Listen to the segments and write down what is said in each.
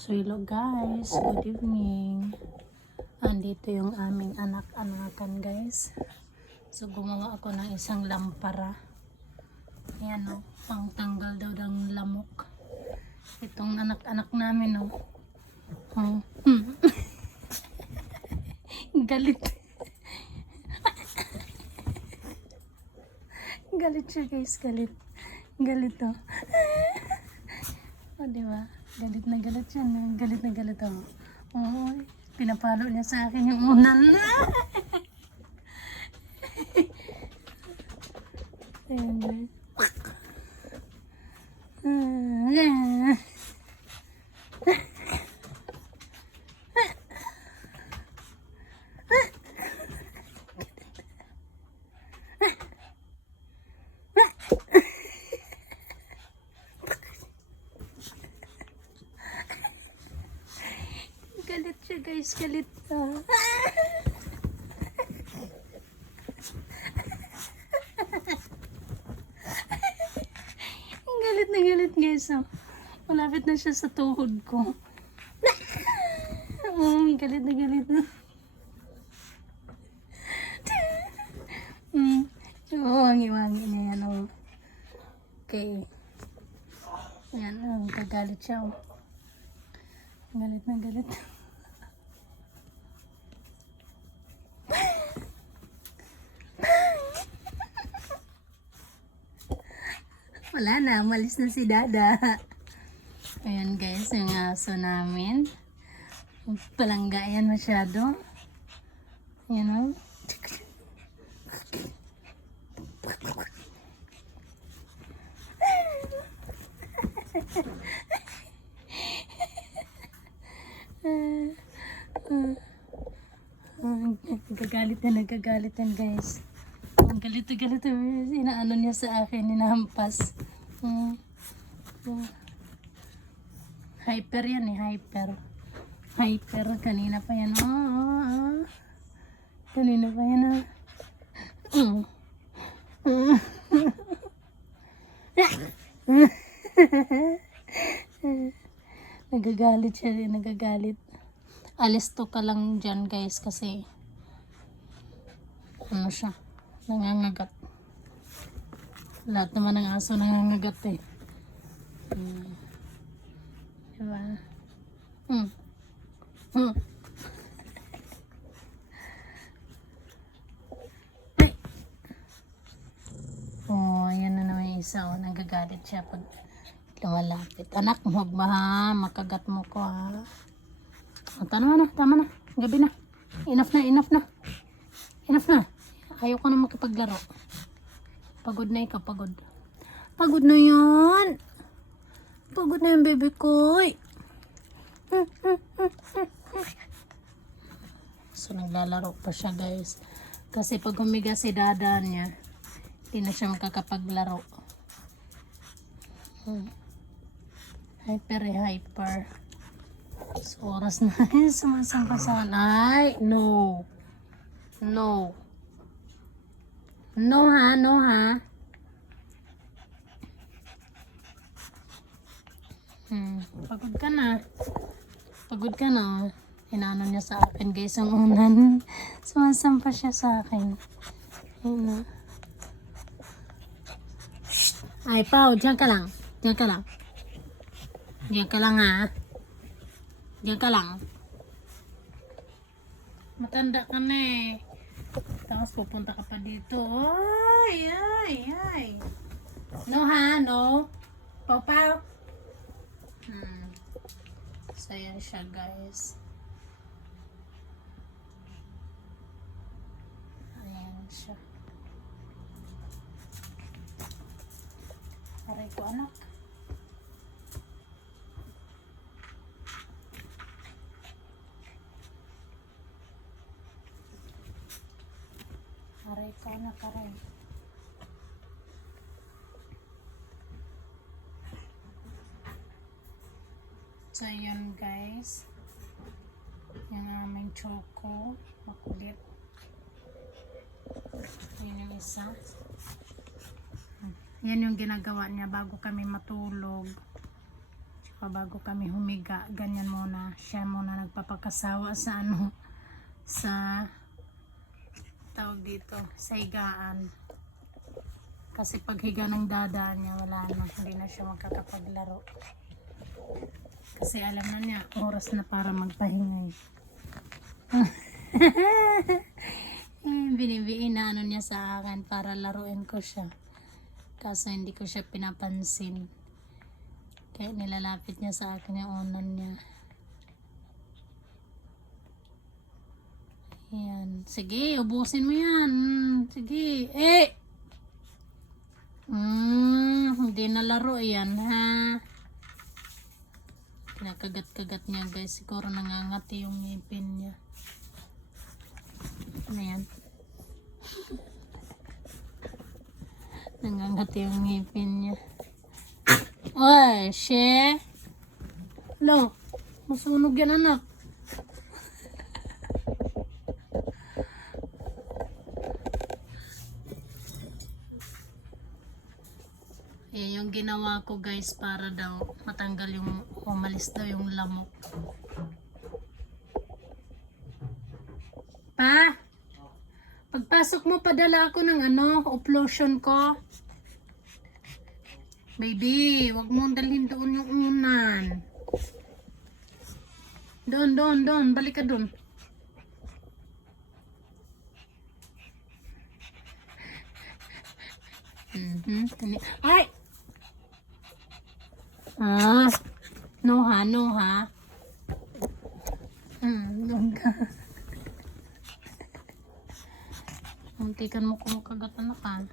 So hello guys, good evening. Andito yung aming anak-anakan guys. So gumawa ako ng isang lampara. Ayan o, pang tanggal daw ng lamok. Itong anak-anak namin o. Galit. Galit siya guys, galit. Galit o. O diba? Galit na galit siya. Galit na galit o. Oo, pinapalo niya sa akin yung unan. Ayan guys. Galit siya guys, galit na. Galit na galit guys. Oh. Malapit na siya sa tuhod ko. Galit na galit na. Wangi-wangi niya yan. Oh. Okay. Ayan, kagalit siya. Oh. Galit na galit. Wala na, umalis na si Dada. Ayan guys, yung aso namin. Palangga yan masyado. Ayan o. Nagagalit yan guys. Ang galit na galit. Inaano niya sa akin, inahampas. Hyper yan eh, hyper. Hyper, kanina pa yan. Kanina pa yan. Nagagalit siya, nagagalit. Alis to ka lang dyan guys kasi ano siya, nangangagat. Lahat naman ng aso nangangagat eh. Diba? Oh, yan na naman yung isa. Oh, nagagalit siya pag lumalapit. Anak, huwag makagat mo ko ha. Oh, tama na. Gabi na. Enough na. Enough na. Ayaw ko na makipaglaro. Pagod na ikaw, pagod. Pagod na yan. Pagod na yung baby ko. So, naglalaro pa siya guys. Kasi pag humiga si Dada niya, hindi na siya makakapaglaro. Hyper. So, oras na sumasampasahan. Ay, no. No ha. Pagod ka na. Inaano niya sa akin guys ang unan. Sumasampa siya sa akin. Ayun na. Ay, Pao, diyan ka lang ha. Diyan ka lang. Matanda ka na eh. Tapos pupunta ka pa dito. Ay. No ha, no. Pau. So yan siya guys. Ayan siya. Aray ko anak. Aray. So yun guys. Yung aming choco. Makulit. Yun yung isa. Yan yung ginagawa niya bago kami matulog. Bago kami humiga, ganyan muna. Siya muna nagpapakasawa sa ano, sa tawag dito, sa higaan. Kasi pag higa ng dada niya, wala na, hindi na siya makakapaglaro. Kasi alam na niya, oras na para magpahinga. Binibiin na ano niya sa akin para laruin ko siya. Kaso hindi ko siya pinapansin. Kaya nilalapit niya sa akin yung unan niya. Ayan. Sige, ubusin mo yan. Sige. Hindi na laro yan, ha? Kinakagat-kagat niya, guys. Siguro nangangati yung ngipin niya. Ano yan? Nangangati yung ngipin niya. Oy, she. Lo, masunog yan, anak. Ayan yung ginawa ko, guys, para daw matanggal yung, umalis daw yung lamok. Pa, pagpasok mo, padala ako ng ano, uplosion ko. Baby, wag mo dalhin doon yung unan. Doon. Balik ka doon. Ay! No ha. Doon ka. Muntikan mo kung makagat na ka.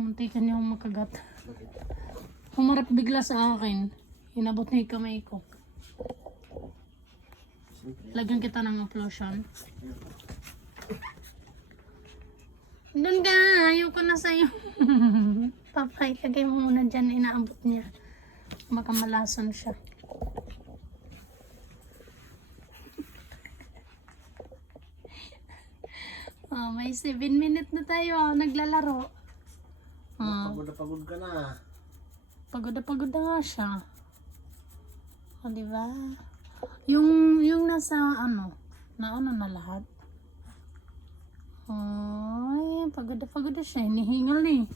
Muntikan niya kung makagat. Humarap bigla sa akin. Hinabot na yung kamay ko. Lagyan kita ng uplosion. Doon ka. Ayoko na sa'yo. Papay, lagay mo muna dyan. Inaabot niya. Baka malason siya. Oh, may 7 minutes na tayo. Naglalaro. Pagod ka na. Pagod na nga siya. O, diba? Yung nasa ano, nauna na lahat. Ay, pagod na siya. Hinihingal eh.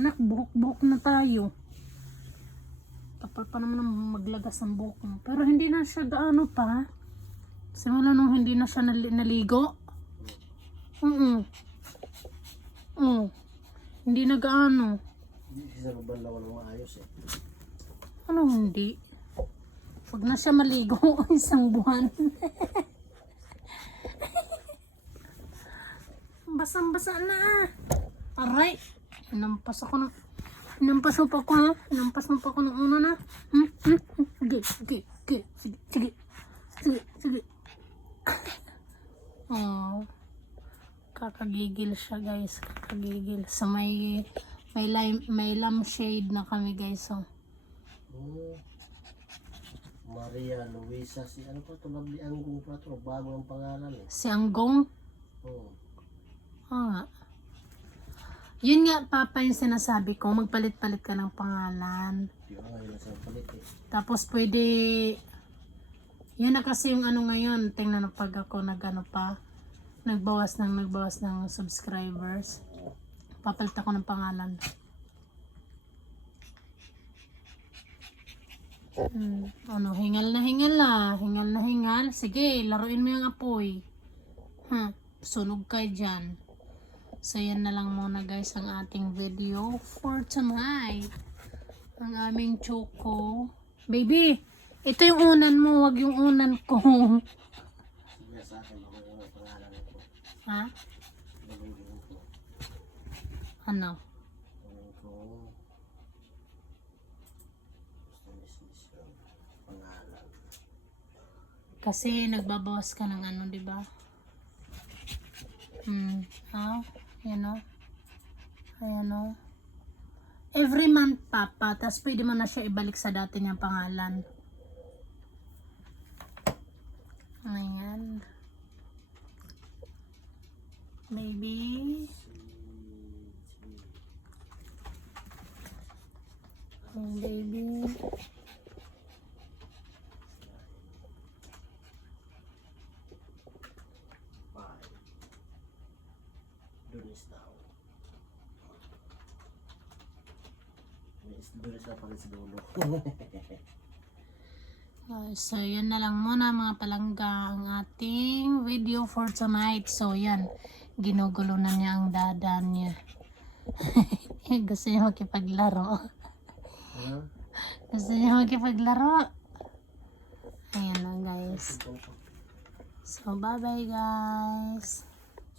Anak, buhok-buhok na tayo. Kapal pa naman maglagas ang buhok mo. Pero hindi na siya gaano pa. Simula nung hindi na siya naligo. Hindi na gaano. Hindi siya mabanlawan ng maayos eh. Ano hindi? Huwag na siya maligo isang buwan. Basang-basa na. Aray. Nampas mo pa ko ha. Nampas mo pa ko ng una na. Sige. Oh. Kakagigil siya, guys. Kakagigil. So may lampshade na kami, guys. So. Maria Luisa, si ano pa ito? Lovely Anggong pa ito. Bago ang pangalan eh. Si Anggong? Oo. Yun nga, Papa, yung sinasabi ko. Magpalit-palit ka ng pangalan. Di ba ngayon nasa palit eh. Tapos pwede... Yan na kasi yung ano ngayon. Tingnan na pag ako nagano pa. Nagbawas ng subscribers. Papalit ako ng pangalan. Ano, hingal na hingal. Sige, laruin mo yung apoy. Sunog kayo dyan. So, yan na lang muna, guys, ang ating video for tonight. Ang aming choco. Baby, ito yung unan mo, wag yung unan ko. Sige sa akin, ako yung pangalan ko. Ha? Gagawin ko. Ano? Gagawin ko. Gusto yung pangalan. Kasi nagbabawas ka ng ano, di ba? Ayan o. Every month, Papa. Tapos pwede mo na siya ibalik sa dati niyang pangalan. Ayan. Baby. Oh, baby. Five. Dunis daw. Dunis na pa rin sa dulo. So, yun na lang muna mga palangga ang ating video for tonight. So, yan. Ginugulo na niya ang dada niya. Gusto niya makipaglaro. Huh? Gusto niya makipaglaro. Ayan na guys. So, bye-bye guys.